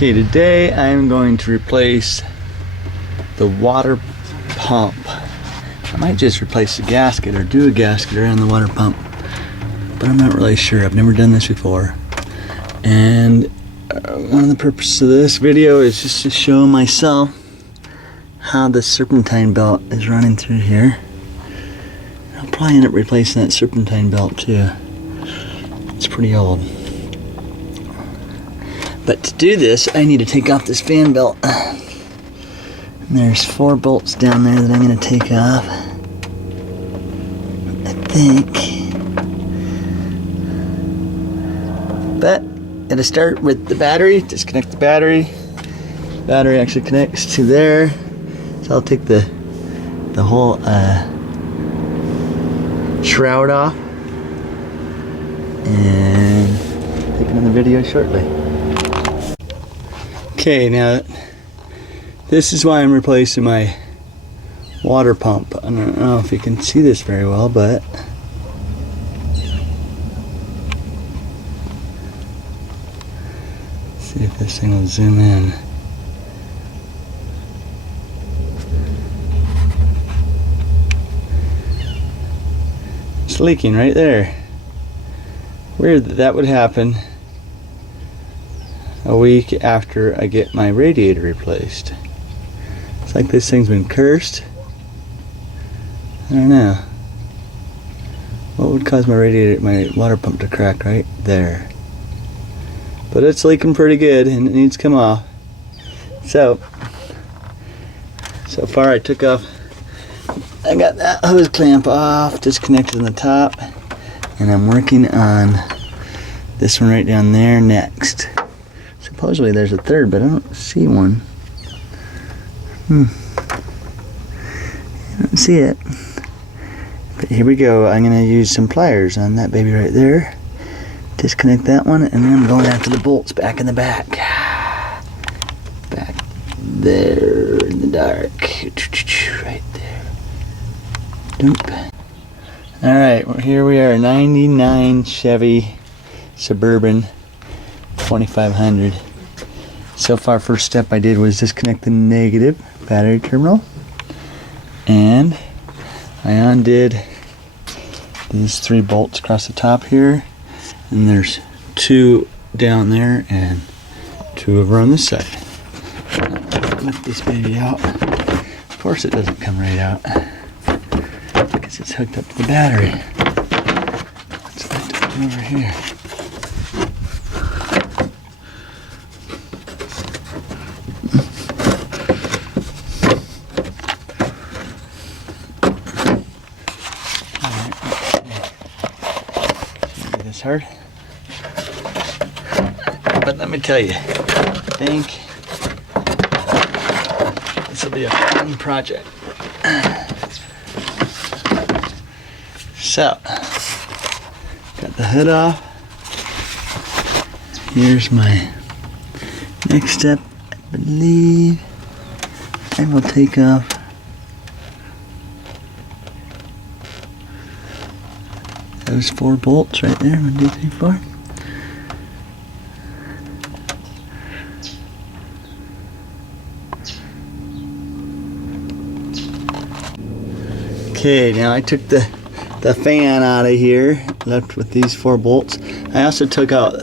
Okay, today I'm going to replace the water pump. I might just replace the gasket or do a gasket around the water pump, but I'm not really sure. I've never done this before. And one of the purposes of this video is just to show myself how the serpentine belt is running through here. I'll probably end up replacing that serpentine belt too. It's pretty old. But to do this, I need to take off this fan belt. And there's 4 bolts down there that I'm going to take off. I think. But, gotta start with the battery. Disconnect the battery. The battery actually connects to there. So I'll take the whole shroud off. And take another video shortly. Okay, now this is why I'm replacing my water pump. I don't know if you can see this very well, but let's see if this thing will zoom in. It's leaking right there. Weird that that would happen a week after I get my radiator replaced. It's like this thing's been cursed. I don't know. What would cause my radiator, my water pump to crack right there? But it's leaking pretty good and it needs to come off. So far I took off, I got that hose clamp off, disconnected on the top, and I'm working on this one right down there next. Supposedly there's a third, but I don't see one. I don't see it. But here we go. I'm going to use some pliers on that baby right there. Disconnect that one, and then I'm going after the bolts back in the back. Back there in the dark. Right there. Doop. Alright, well, here we are. 99 Chevy Suburban 2500. So far, first step I did was disconnect the negative battery terminal, and I undid these 3 bolts across the top here, and there's 2 down there and 2 over on this side. Lift this baby out. Of course it doesn't come right out because it's hooked up to the battery. Let's lift it over here. It's hard, but let me tell you, I think this will be a fun project. So, got the hood off. Here's my next step. I believe I will take off those 4 bolts right there. 1, 2, 3, 4. Okay, now I took the fan out of here, left with these 4 bolts. I also took out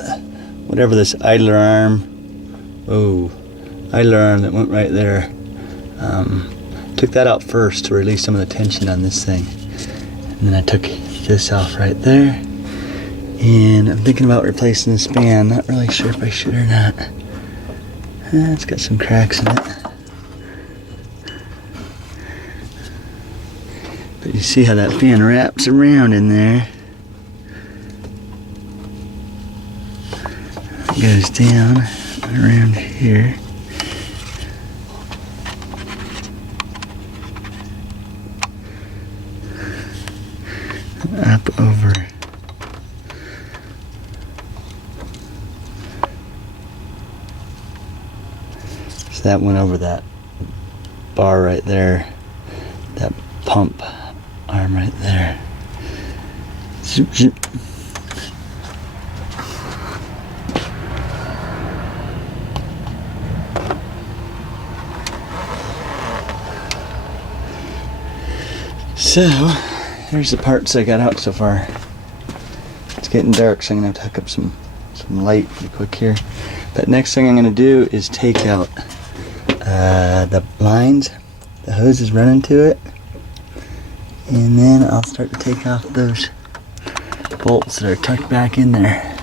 whatever this idler arm, idler arm that went right there. Took that out first to release some of the tension on this thing. And then I took this off right there, and I'm thinking about replacing the span. Not really sure if I should or not. It's got some cracks in it, but you see how that fan wraps around in there. It goes down around here. Up over. So that went over that bar right there, that pump arm right there. Zoop, zoop. So, here's the parts I got out so far. It's getting dark, so I'm gonna have to hook up some light pretty quick here. But next thing I'm gonna do is take out the lines, the hose is running to it, and then I'll start to take off those bolts that are tucked back in there.